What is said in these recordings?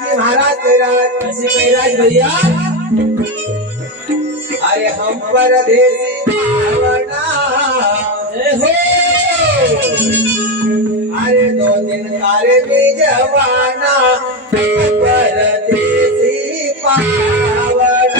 जी महाराज कैराज कैसे कैराज भैया? अरे हम परदेसी भावना हो अरे 2 दिन कार्य में जवाना परदेसी पावना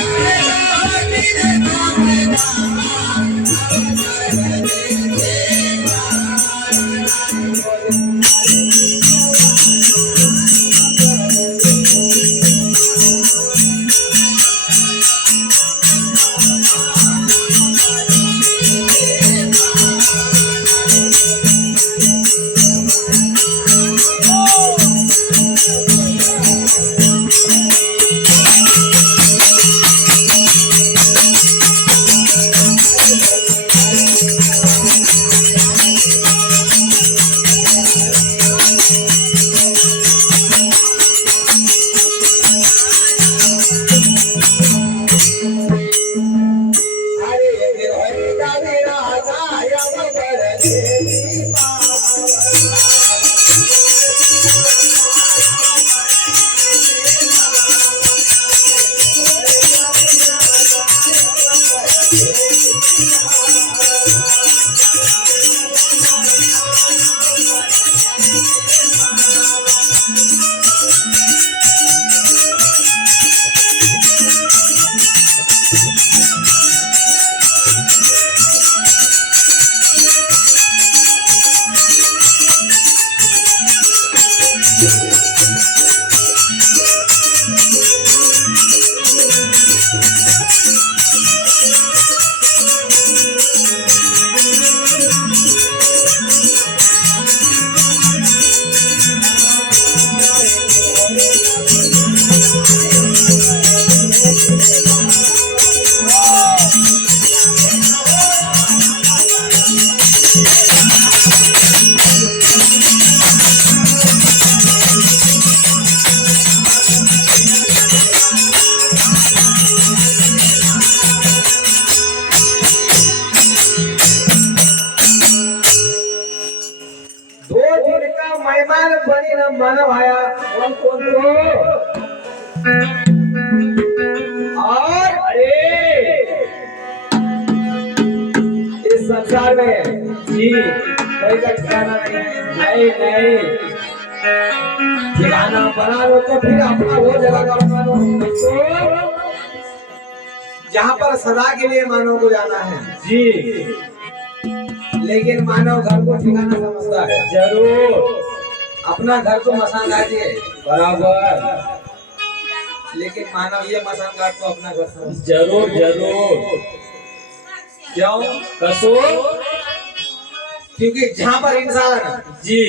मेहमान बनी न मनवाया कौन कौन को? और इस संसार में जी कोई का ठिकाना नहीं है। नहीं ठिकाना बना लो तो फिर अपना वो जगह का बना लो जहाँ पर सदा के लिए मानव को जाना है। जी लेकिन मानव घर को ठिकाना समझता है। जरूर अपना घर तो मसान घाट है बराबर, लेकिन मानव ये मसान घाट को अपना घर समझता जरूर जरूर। है। क्यों? कसो क्योंकि जहाँ पर इंसान जी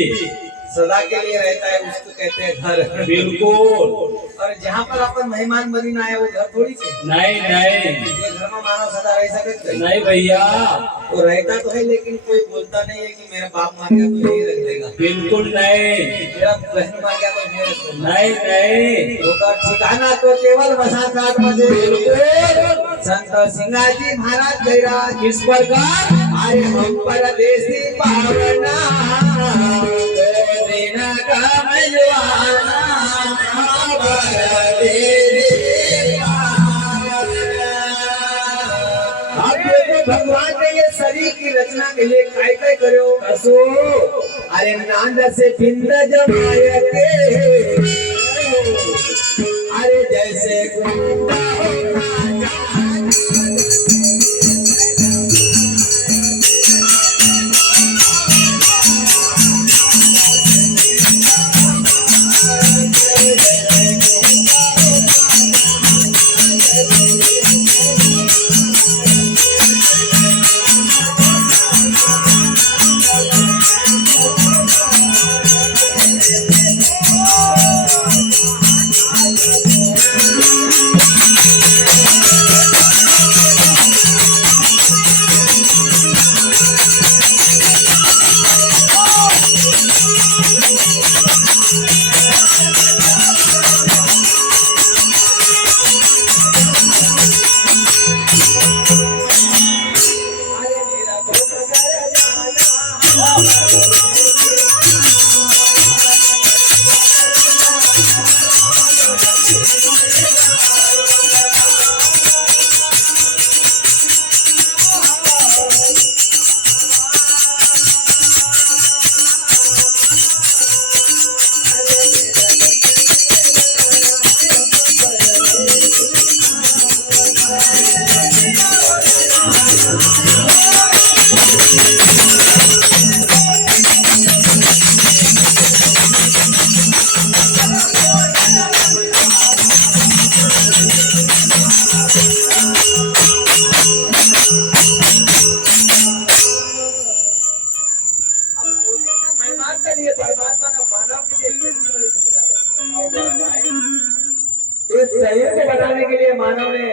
सदा के लिए रहता है उसको कहते हैं घर। बिल्कुल और जहाँ पर अपन मेहमान बनी ना है वो घर थोड़ी से। नहीं नहीं ये घर में मानव सदा रह सकते नहीं भैया, वो रहता तो है लेकिन कोई बोलता नहीं है कि मेरा बाप मार गया तो यही रख देगा, बिल्कुल नहीं मेरा बहन मार गया तो यही रख देगा। नहीं उसका ठिकाना तो केवल मसान घाट में से संत सिंगाजी महाराज कैराज किस प्रकार? अरे हम परदेसी पावना भगवान ने ये शरीर की रचना के लिए काय काय करो कसो अरे नांद से पिंड जमाए के अरे जैसे के लिए परमात्मा ने मानव के लिए कितनी बड़ी सुविधा करी। आओ बड़ा भाई। इस शरीर को बनाने के लिए मानव ने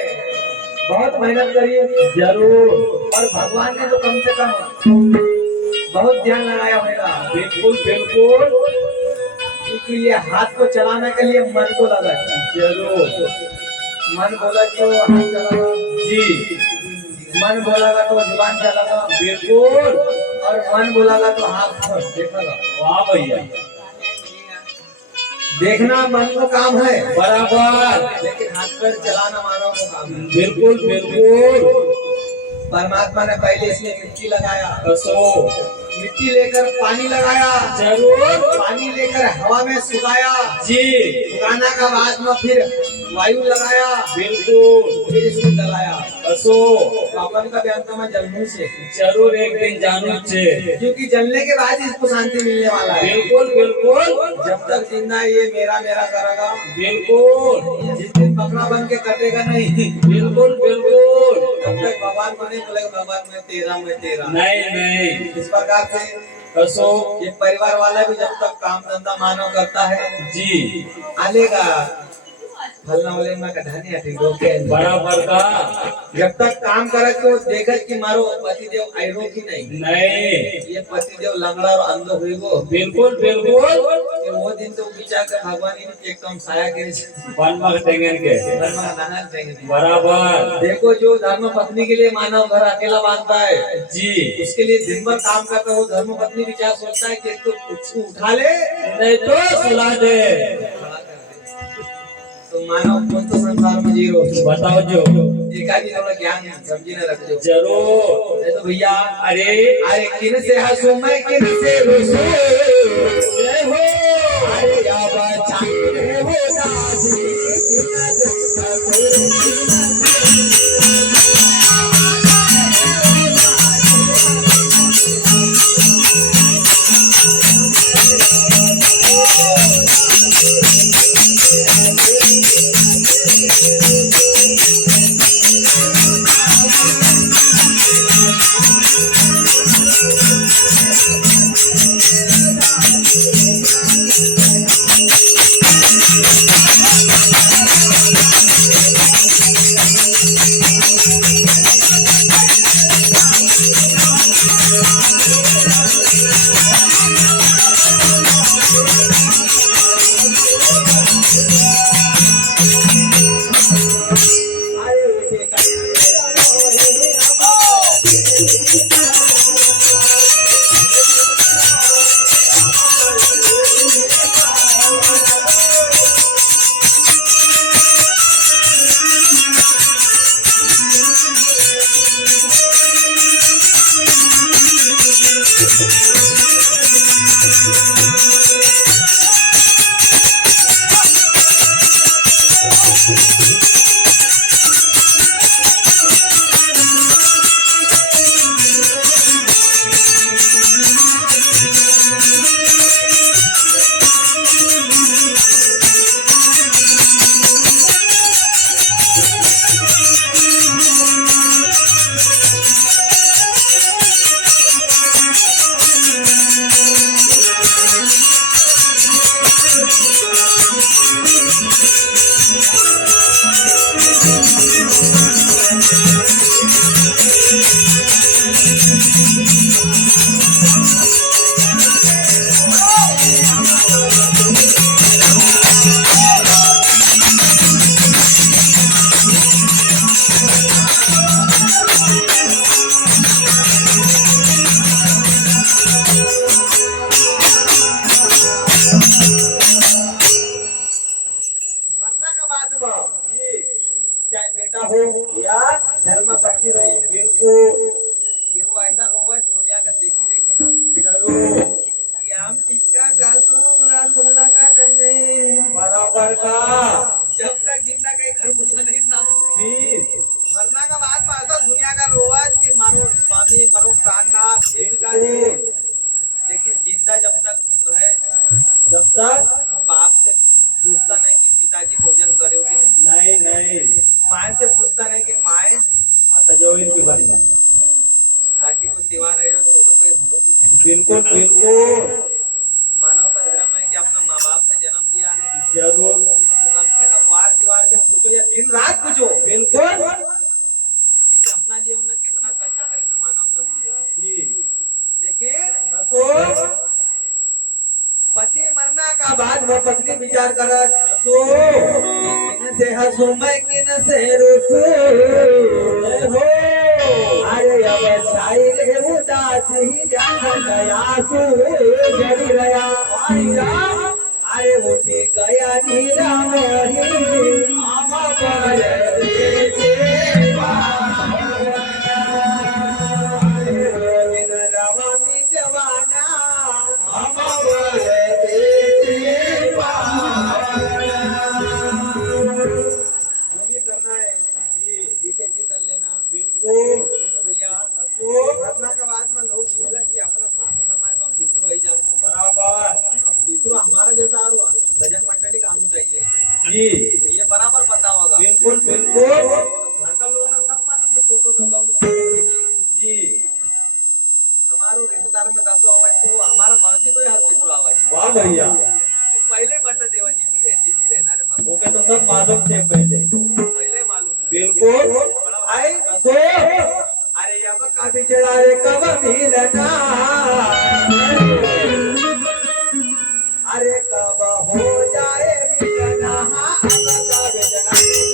बहुत मेहनत करी, जरूर। और भगवान ने तो कम से कम बहुत ध्यान लगाया होगा। बिल्कुल बिल्कुल। क्योंकि ये हाथ को चलाने के लिए मन को लगा, जरूर। मन बोला तो हाथ चलागा, जी। मन बोलागा तो जुबान चलागा, बिल्कुल। और मन बोलागा तो हाथ देखेगा। वाह भैया। देखना मन को काम है बराबर। लेकिन हाथ पैर चलाना मानव को काम है। बिल्कुल बिल्कुल। परमात्मा ने पहले इसमें मिट्टी लगाया, कसो। मिट्टी लेकर पानी लगाया, जरूर। पानी लेकर हवा में सुखाया, जी। सुखाना का बाद में फिर वायु लगाया, बिल्कुल। फिर इसको जलाया। कसो। तो अपन का व्यायाम में जलने से, जरूर एक दिन जानू छे। क्योंकि जलने के बाद ही इसको शांति मिलने वाला है। बिल्कुल बिल्कुल। जब तक जिंदा है ये मेरा मेरा करेगा, बिल्कुल। जिस दिन बकरा बन के कटेगा नहीं, बिल्कुल बिल्कुल। तब तक भगवान को नहीं बोलेगा भगवान मैं तेरा। नहीं नहीं। इस प्रकार से कसो। ये परिवार वाला भी जब तक काम धंधा मानव करता है, जी। आलेगा फलना वाले में कढ़ानी हटी रोके। बराबर का। जब तक काम करे तो देखत कि मारो पतिदेव आयरो की नहीं, नहीं। ये पतिदेव लंगड़ा और अंधो हुई गो। बिल्कुल बिल्कुल। ये वो दिन तो विचार कर भगवान ने एकदम साया के बनमग टेंगन के। नाना देंगे। बराबर। देखो जो धर्म पत्नी के लिए मानव घर अकेला बांधता है, जी। उसके लिए दिन भर काम करता है, वो धर्म पत्नी विचार सोचता है कि एक तो उसको उठा ले नहीं तो सुला दे। तो मानव कौन तो संसार में जी रो। बताओ जो। एकाकी थोड़ा ज्ञान समझी न रख जो। जरूर। नहीं तो भैया अरे अरे किन से हंसू मैं किन से रुसू, जय हो। अरे या बचा हो दासी चाहे बेटा हो या धर्म पत्नी हो, बिल्कुल ये वो ऐसा रोवे दुनिया का देखी देखी ना जरूर। कि हम टिक्का कासो रसगुल्ला का डंडे बराबर का। जब तक जिंदा कहीं घर घुसना नहीं था, फिर मरना का बाद में ऐसा दुनिया का रोवाज कि मारो स्वामी मरो प्राणनाथ देविका जी, लेकिन जिंदा जब तक रहे जब तक तो बाप से पूछता नहीं कि पिताजी भोजन करोगे, नहीं नहीं। माँ से पूछता नहीं कि माए आता जो इनकी बारी में। ताकि कोई त्योहार है तो कोई भूलो। बिल्कुल बिल्कुल। का बाद वह पत्नी विचार करत सो किन से हंसू मैं किन से रुसू हो अरे अब छाई रे उदासी जान दयासु जड़ी रया अरे उठी गया नीरा मोरी आमा पर से रवा में जवाना आमा पर भी करना है जी कर लेना बिल्कुल तो भैया तो घटना के बाद में लोग बोले कि अपना समाज में पितृ आई जाए बराबर अब पितृ हमारा जैसा हुआ भजन मंडली का आना चाहिए जी तो ये बराबर पता होगा बिल्कुल बिल्कुल घर का लोगों ने सब मालूम है छोटे लोगों को जी हमारे रिश्तेदार में 10 आवाज तो वो हमारा मौसी को ही हर पितृ आवाज वाह भैया वो पहले बता देवा जीती रहे ना रे बाबू ओके तो सब मालूम थे पहले पहले मालूम है। बिल्कुल बड़ा भाई सो अरे अब का बिछड़ा रे कब मिलना अरे कब हो जाए मिलना अब का बिछड़ा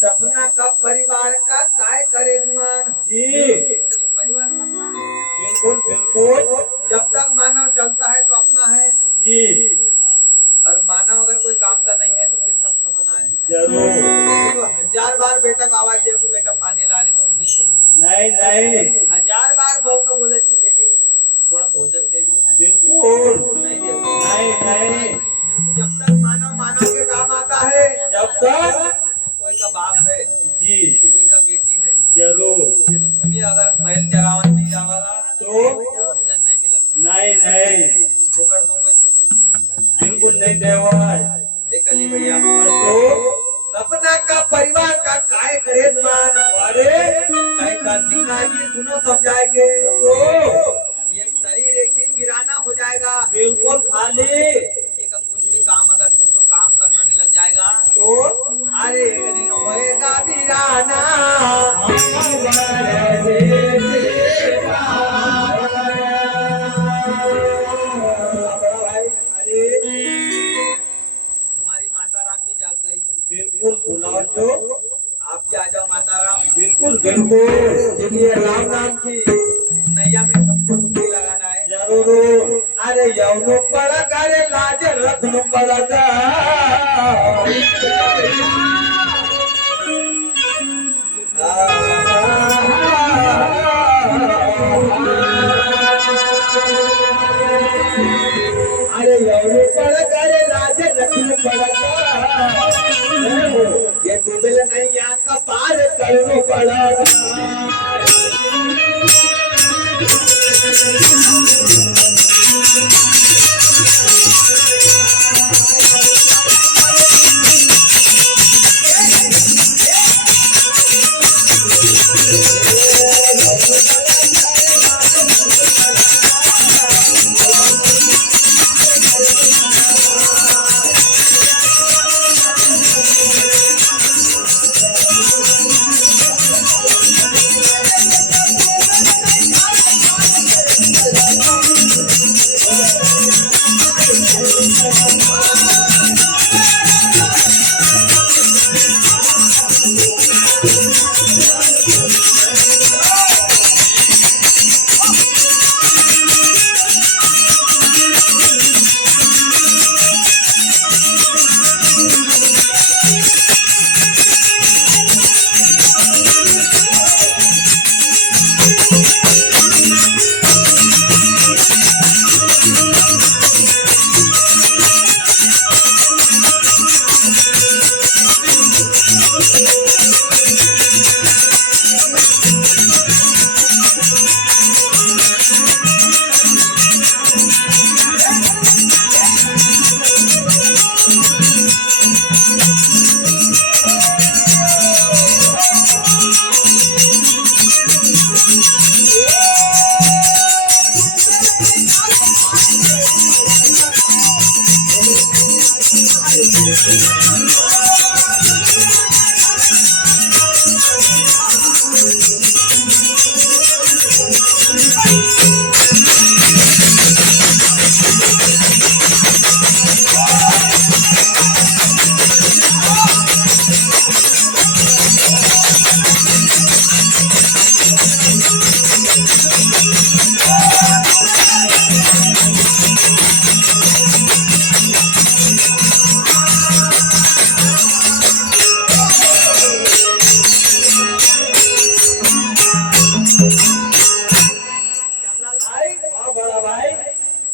सपना का परिवार का काय करे गुमान जी ये परिवार सपना है बिल्कुल बिल्कुल जब तक मानव चलता है तो अपना है जी और मानव अगर कोई काम का नहीं है तो फिर सब सपना है जरूर तो 1000 बार बेटा को आवाज दे कि बेटा पानी ला रहे तो वो नहीं सुना नहीं नहीं 1000 बार बहू को बोले कि बेटी थोड़ा भोजन दे दे बिल्कुल नहीं दे नहीं नहीं क्योंकि जब तक मानव मानव के काम आता है जब तक कोई का बाप है जी कोई का बेटी है जरूर ये तो तुम्हें अगर बैल चरावन नहीं जावागा तो भोजन नहीं मिलेगा नहीं नहीं फुकट में कोई बिल्कुल नहीं देवा देख ली भैया तो सपना का परिवार का काय करे मान अरे काय का सिंगा जी सुनो समझाएंगे तो ये शरीर एक दिन वीराना हो जाएगा बिल्कुल खाली ये का कुछ भी काम अगर हमारी माता राम भी जाग गई। बिल्कुल बुलाओ तो। आप भी आ जाओ माता राम। बिल्कुल बिल्कुल। देखिए राम नाम की नैया में सबको डुबकी लगाना है। जरूर। अरे यौनो पड़ा करे लाज रखनो पड़ेगा। अरे यौनो पड़ा करे लाज रखनो पड़ेगा। ये डूबेल नहीं यहाँ का पार करनो पड़ेगा।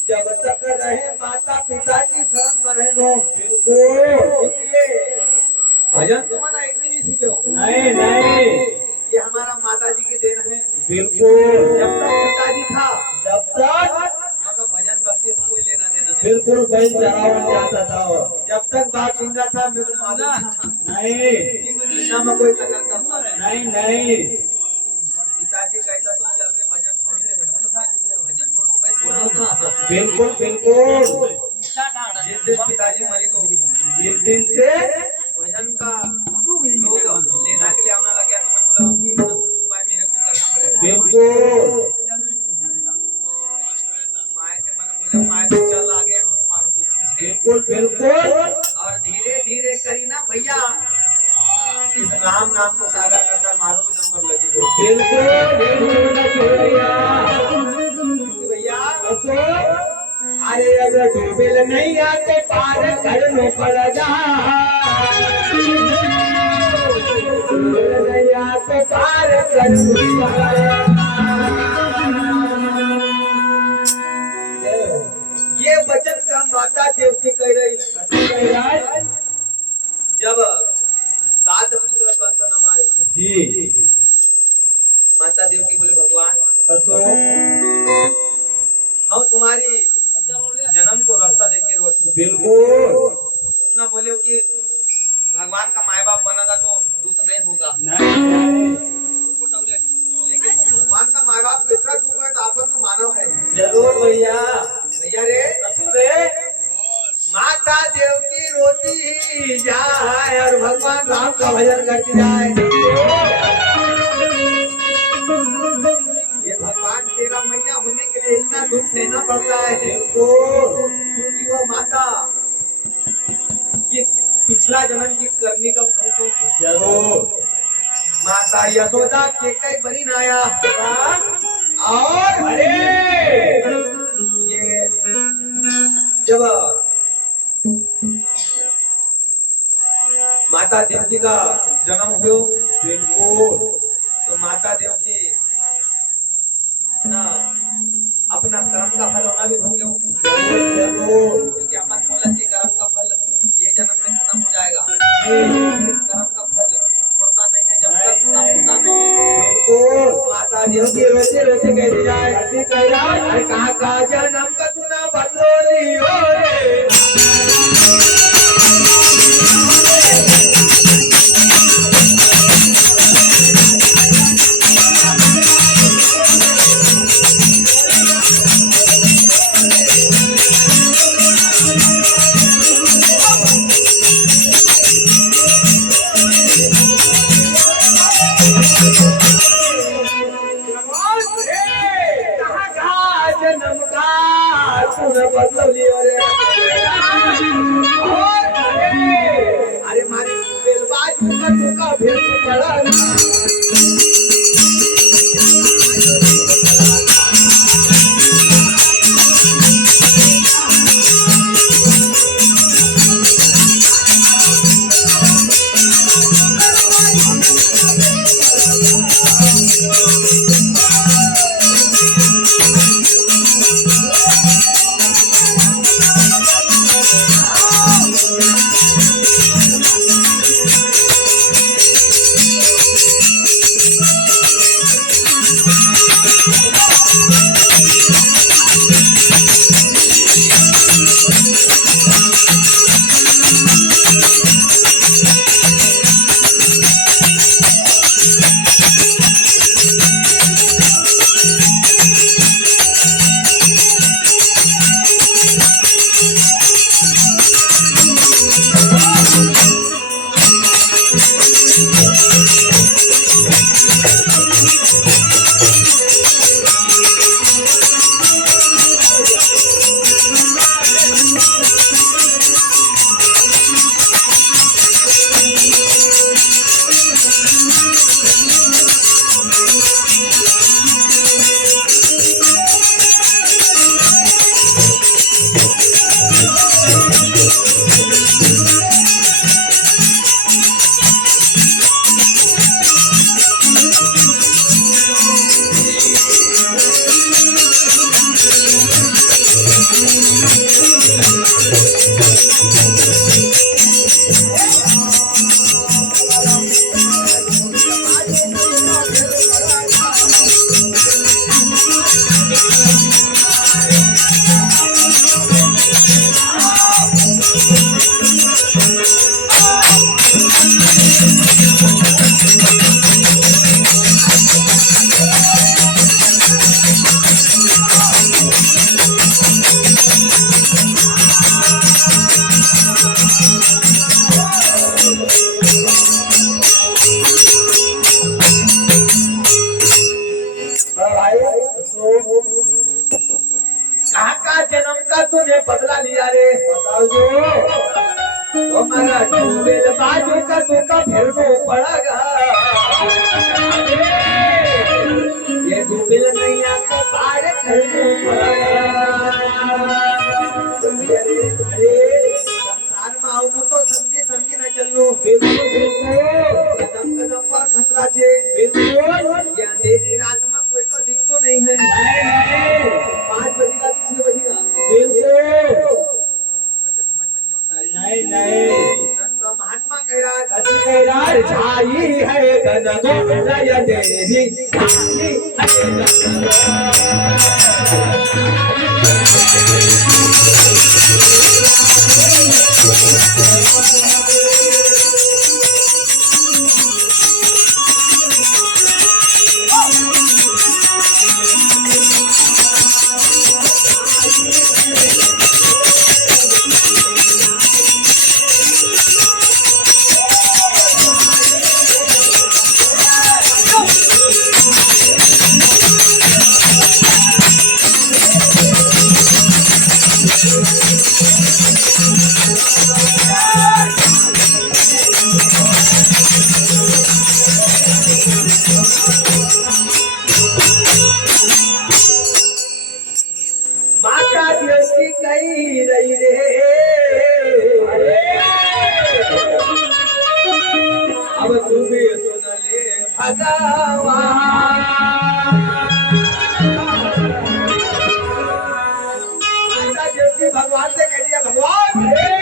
जब तक रहे माता पिता की शरण में रहे लो। बिल्कुल। भजन तो मना एक भी नहीं सीखे हो। नहीं नहीं, ये हमारा माता जी की देन है। बिल्कुल। जब तक पिताजी था जब तक मगर भजन भक्ति से कोई लेना देना नहीं। बिल्कुल बैल चरावन जाता था। जब तक बात सुन रहा था मेरे को मालूम था नहीं कृष्णा में कोई कदर करता है। नहीं नहीं, पिताजी कहता तो चल रे भजन छोड़ दे। मैंने कहा भजन छोड़ूं मैं सुना। बिल्कुल बिल्कुल। जिस दिन पिताजी मरे को जिस दिन से भजन का लोग लेना के लिए आना लगा तो मैंने बोला कि कुछ उपाय मेरे को करना पड़ेगा। बिल्कुल माए से मैंने बोला माए तो चल आगे हम तुम्हारे पीछे से। बिल्कुल बिल्कुल। और धीरे धीरे करी ना भैया इस राम नाम को सागर के अंदर मारो भी नंबर लगेगा। बिल्कुल भैया अरे अगर डूबेल नहीं आते पार करनो पड़ेगा। नहीं आते पार करनो पड़ेगा। ये वचन का माता देवकी कह रही जब 7 पुत्र कंस न मारे। जी माता देवकी बोले भगवान कसो हम तुम्हारी जन्म को रास्ता देखे रोज। बिल्कुल। तुम ना बोले हो कि भगवान का माँ बाप बनेगा तो दुख नहीं होगा। नहीं लेकिन भगवान का माँ बाप को इतना दुख है तो अपन तो मानव है। जरूर भैया। भैया रे कसो रे माता देवकी रोती ही जाए और भगवान राम का भजन करती जाए। इतना दुख सहना पड़ता है बिल्कुल क्योंकि वो माता ये पिछला जन्म की करने का फल तो जरूर माता यशोदा के कई बनी नाया और अरे ये जब माता देवकी का जन्म हुआ बिल्कुल तो माता देवकी ना अपना कर्म का फल होना भी भोग्यो जरूर क्योंकि अपन बोला कि कर्म का फल ये जन्म में खत्म हो जाएगा कर्म का फल छोड़ता नहीं है जब तक खत्म होता नहीं है बिल्कुल माता देवकी रोते रोते कहती जाए ऐसे कह रहा अरे कहा का जन्म का तूना बदलो लियो रे जन्म का तूने बदल लिया रे अरे मारी बेलबाज का भेद पड़ा जन्म का तूने बदला लिया रे बताओ जो हमारा डूबेल बाजू का तू का फिर को पड़ेगा ये डूबेल नैया को पार करने पड़ेगा अरे संसार में आओ तो समझी समझी न चलनो बिल्कुल बिल्कुल कदम कदम पर खतरा छे बिल्कुल ये अंधेरी रात में कोई को दिखतो नहीं है नहीं 5 बजेगा कि 6 बजेगा बिल्कुल कोई का समझ में नहीं होता है नहीं संत महात्मा कह रहा है ऐसे कह रहा है छाई है घन गोलय तेरी छाई है घन भगवान। आता देवकी भगवान से कह दिया भगवान